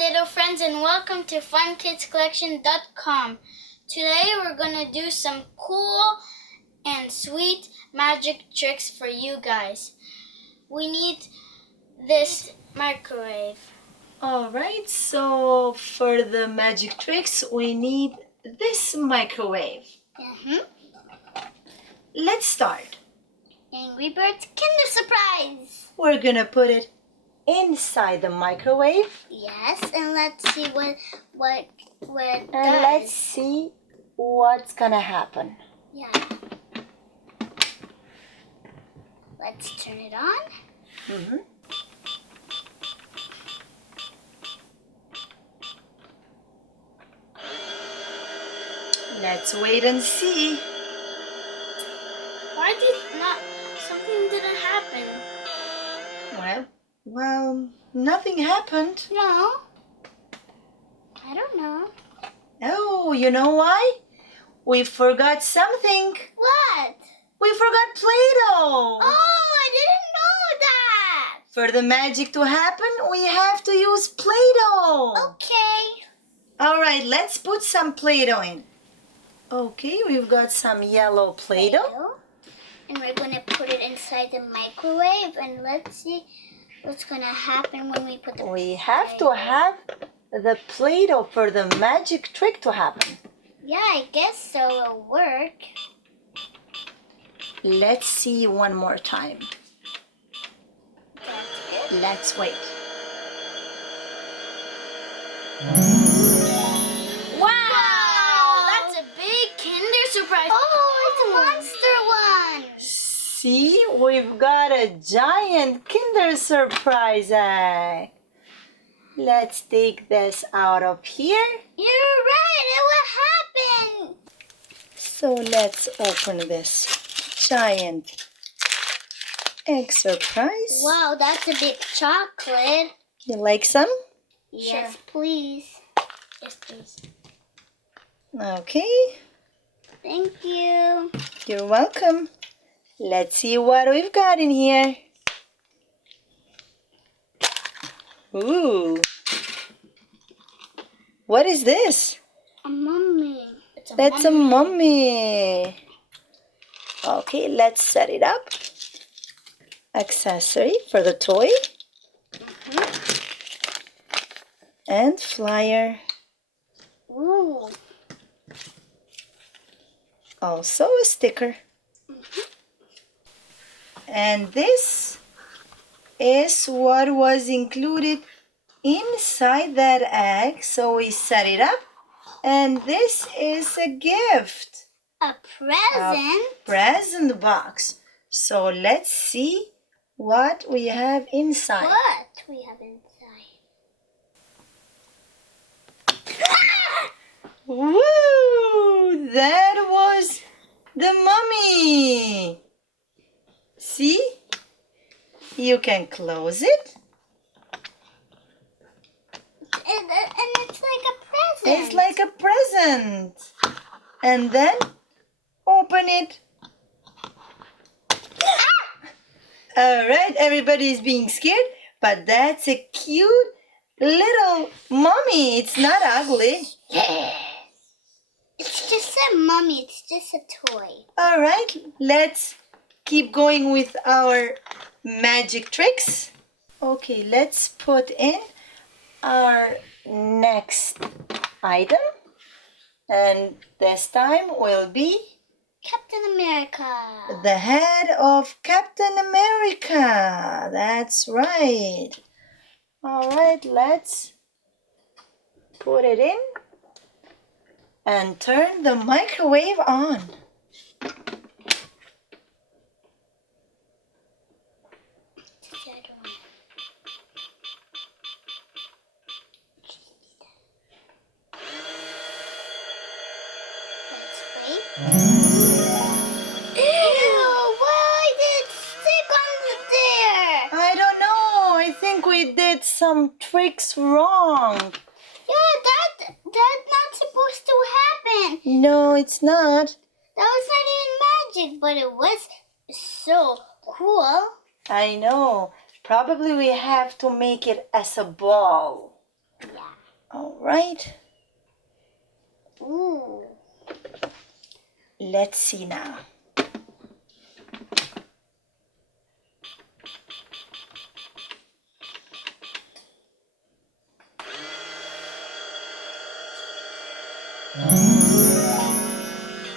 little friends, and welcome to funkidscollection.com. Today we're gonna do some cool and sweet magic tricks for you guys. We need this microwave. Alright, so for the magic tricks we need this microwave. Let's start. Angry Birds Kinder Surprise! We're gonna put it inside the microwave. Yes, and let's see what it does. And let's see what's gonna happen. Yeah. Let's turn it on. Let's wait and see. Why something didn't happen? Well, nothing happened. No. I don't know. Oh, you know why? We forgot something. What? We forgot Play-Doh. Oh, I didn't know that. For the magic to happen, we have to use Play-Doh. Okay. All right, let's put some Play-Doh in. Okay, we've got some yellow Play-Doh. And we're going to put it inside the microwave. And let's see what's going to happen when we put the We have to have the Play-Doh for the magic trick to happen. Yeah, I guess so. It'll work. Let's see one more time. That's it. Let's wait. Wow! That's a big Kinder Surprise. Oh, it's a monster one. See, we've got a giant Kinder Surprise egg. Let's take this out of here. You're right. It will happen. So let's open this giant egg surprise. Wow, that's a big chocolate. You like some? Yes, please. Yes, please. Okay. Thank you. You're welcome. Let's see what we've got in here. Ooh. What is this? A mummy. That's a mummy. Okay, let's set it up. Accessory for the toy. And flyer. Ooh. Also a sticker. And this is what was included inside that egg. So we set it up. And this is a gift. A present? A present box. So let's see what we have inside. What we have inside? Woo! That was the mummy. See? You can close it. And it's like a present. It's like a present. And then open it. All right, everybody's being scared, but that's a cute little mummy. It's not ugly. It's just a mummy. It's just a toy. All right, let's keep going with our magic tricks. Okay, let's put in our next item. And this time will be Captain America. the head of Captain America. That's right. All right, let's put it in and turn the microwave on. We did some tricks wrong. Yeah, that's not supposed to happen. No, it's not. That was not even magic, but it was so cool. I know. Probably we have to make it as a ball. Yeah. All right. Ooh. Let's see now.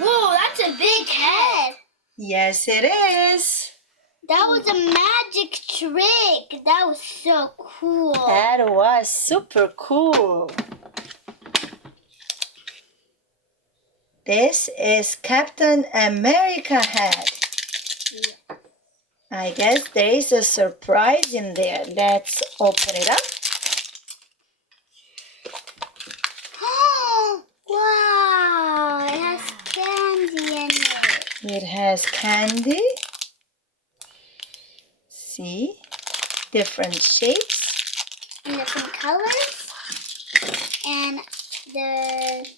Whoa, that's a big head. Yes, it is. That was a magic trick. That was so cool. That was super cool. This is Captain America hat. I guess there is a surprise in there. Let's open it up. Wow, it has candy in it. It has candy. See? Different shapes. And different colors. And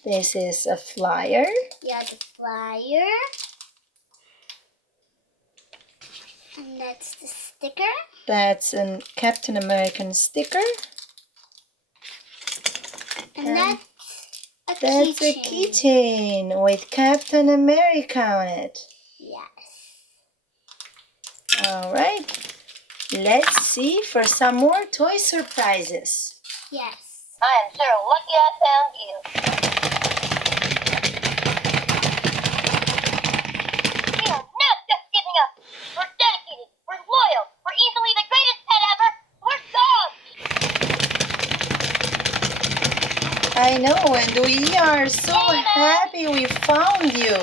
This is a flyer. the flyer. And that's the sticker. That's a Captain American sticker. And that's a That's a keychain with Captain America on it. Yes. All right. Let's see for some more toy surprises. Yes. I am so lucky I found you. We are not just giving up. We're dedicated. We're loyal. We're easily the greatest pet ever. We're dogs. I know, and we are so happy we found you.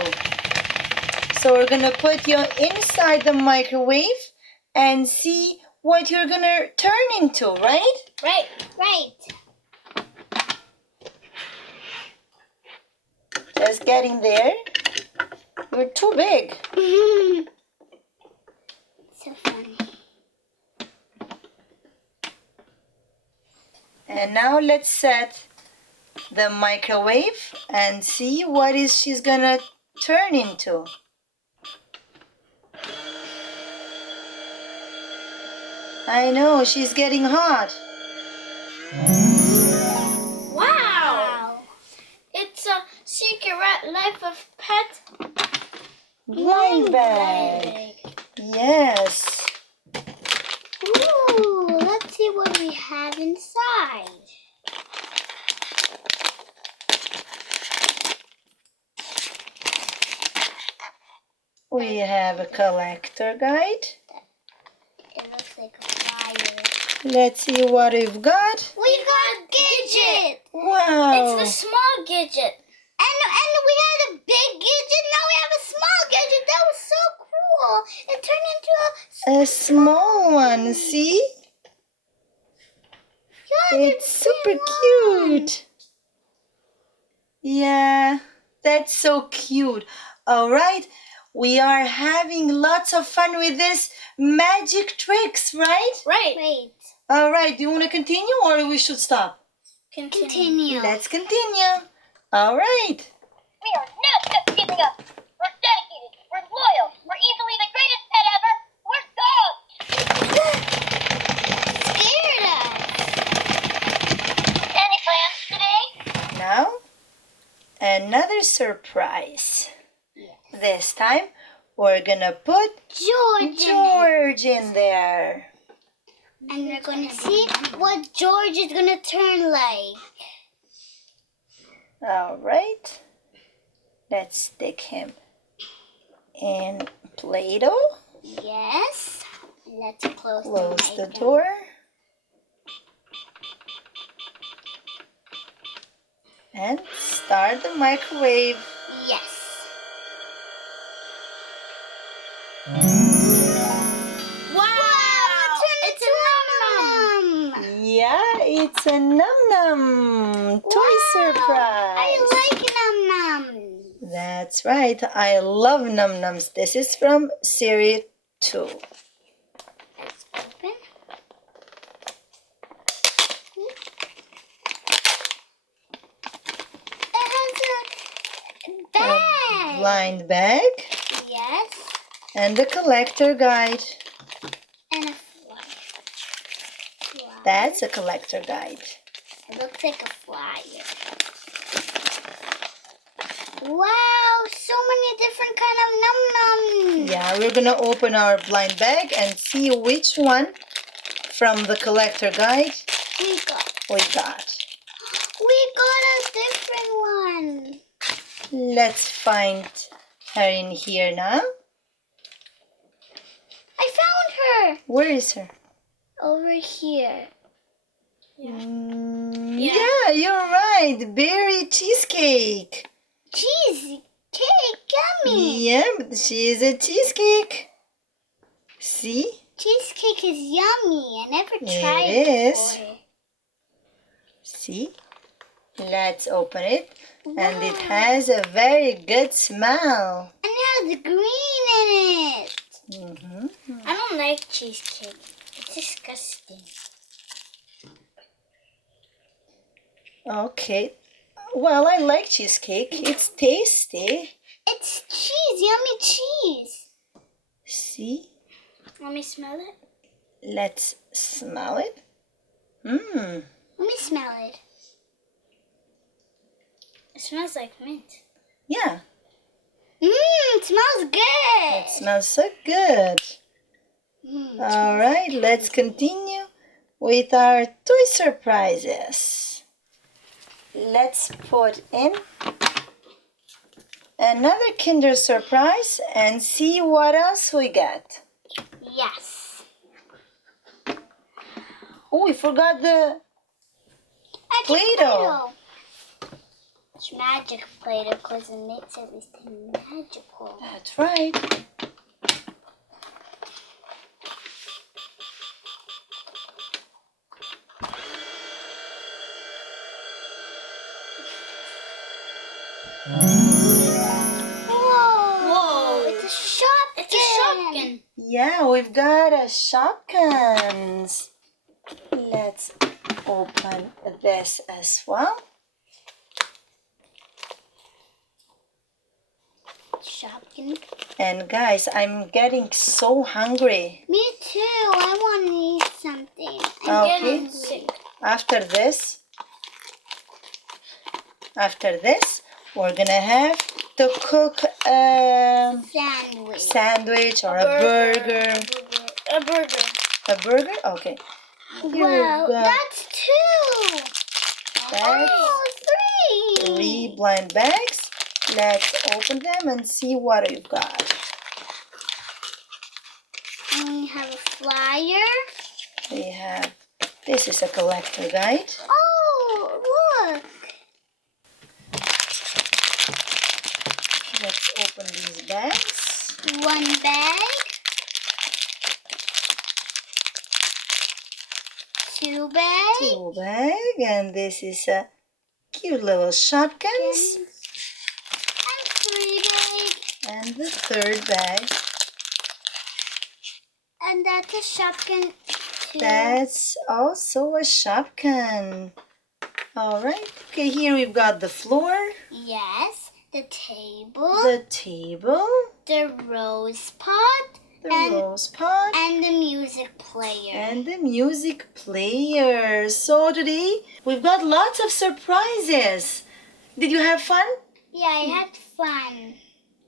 So we're gonna put you inside the microwave and see what you're gonna turn into, right? Right. Just getting there. You're too big. So funny. And now let's set the microwave and see what is she's gonna turn into. I know, she's getting hot. Wow. It's a Secret Life of Pet Blind bag. Yes. Ooh, let's see what we have inside. We have a collector guide. It looks like a flyer. Let's see what we've got. We got Gidget. Wow. It's the small Gidget. And we had a big Gidget. Now we have a small Gidget. That was so cool. It turned into A small one, see? It's super cute. Yeah, that's so cute. All right, we are having lots of fun with this magic tricks, right? Right. All right, do you want to continue or we should stop? Continue. Let's continue. All right. We are not just giving up. We're dedicated. We're loyal. We're easily the greatest pet ever. We're dogs. Scared us. Any plans today? Now, another surprise. This time, we're gonna put George in there. And we're going to see what George is going to turn like. All right. Let's stick him in Play-Doh. Yes. Let's close the door. And start the microwave. Yes. Wow! It's a num-num. Yeah, it's a num-num toy surprise. I like num-nums. That's right. I love num-nums. This is from Series 2. Let's open. It has a bag. Blind bag Yes. and the collector guide. And a flyer. That's a collector guide. It looks like a flyer. Wow, so many different kind of num-nums. Yeah, we're gonna open our blind bag and see which one from the collector guide We got a different one. Let's find her in here now. I found her. Where is her? Over here. Yeah, you're right. Berry cheesecake. Cheesecake, yummy. Yeah, but she is a cheesecake. See? Cheesecake is yummy. I never It tried is. before. See? Let's open it. And it Wow. has a very good smell. And it has green in it. Mm-hmm. I don't like cheesecake. It's disgusting. Okay. Well, I like cheesecake. It's tasty. It's cheese, yummy cheese. See? Let me smell it. Let's smell it. Mmm. Let me smell it. It smells like mint. Yeah, It smells good. it smells so good. All right, let's continue with our toy surprises. Let's put in another Kinder Surprise and see what else we got. Yes. Oh, we forgot the Play-Doh. It's magic Play-Doh because it makes everything magical. That's right. Whoa! It's a Shopkins. It's a Shopkins. Yeah, we've got a Shopkins. Let's open this as well. Shopkins. And guys, I'm getting so hungry. Me too. I want to eat something. I'm Okay. getting sick. After this, we're gonna have to cook a sandwich or a burger. A burger. A burger? Okay. Here Wow, we've got that's two. That's three. 3 blind bags. Let's open them and see what we've got. And we have a flyer. This is a collector guide. Oh, look. Let's open these bags. One bag. Two bags. 2 bag, and this is a cute little Shopkins. And 3 bags. And the 3rd bag. And that's a Shopkins too. That's also a Shopkin. All right. Okay, here we've got the floor, Yes, the table, the table, the rose pot, the and rose pot, and the music player. and the music player. So today we've got lots of surprises. Did you have fun? Yeah, I had fun.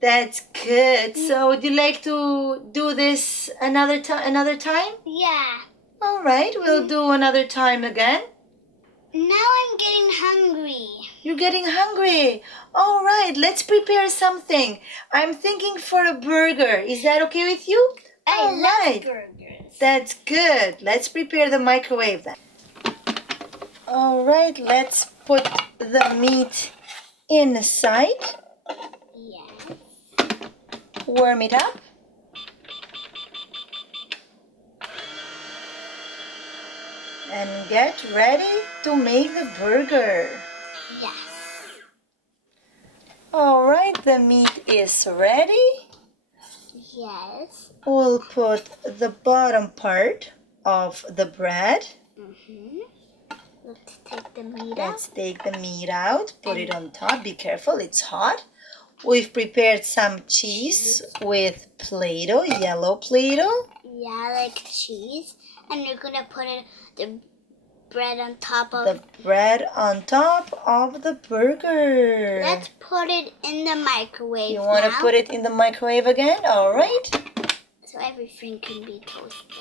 That's good. So would you like to do this another time? Yeah. All right, we'll do another time again. Now I'm getting hungry. You're getting hungry. All right, let's prepare something. I'm thinking for a burger. Is that okay with you? I All love right. burgers. That's good. Let's prepare the microwave then. All right, let's put the meat inside. Yeah. Warm it up. And get ready to make the burger. Yes. All right, the meat is ready. Yes. We'll put the bottom part of the bread. Let's take the meat out. Let's take the meat out, put it on top. Be careful, it's hot. We've prepared some cheese with Play-Doh, yellow Play-Doh. Yeah, like cheese. And you're gonna put it bread on top of. The bread on top of the burger. Let's put it in the microwave. You want to now, put it in the microwave again? All right. so everything can be toasted.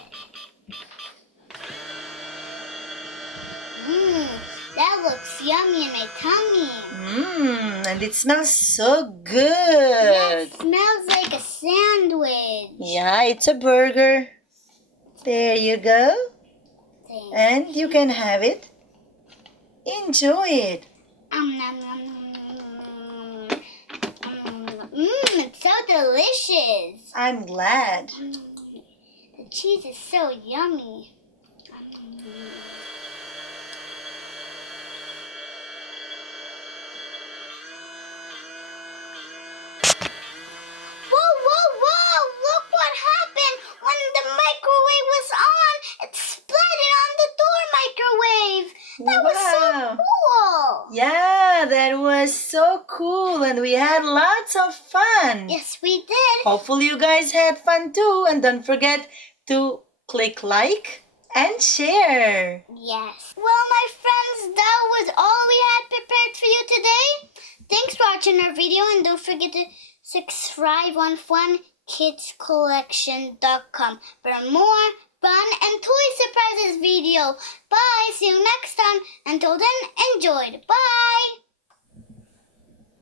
That looks yummy in my tummy. And it smells so Yeah, good. it smells like a sandwich. Yeah, it's a burger. There you go. Thing. And you can have it. Enjoy it. Nom, nom, nom, nom. It's so delicious. I'm glad. The cheese is so yummy. Whoa! Look what happened when the microwave was on. It splattered on the door microwave. That was so Wow. cool. Yeah, that was so cool and we had lots of fun. Yes, we did. Hopefully you guys had fun too, and don't forget to click like and share. Yes. Well, my friends, that was all we had prepared for you today. Thanks for watching our video, and don't forget to subscribe on funkidscollection.com for more fun and toy surprises video. Bye. See you next time. Until then, enjoy. Bye.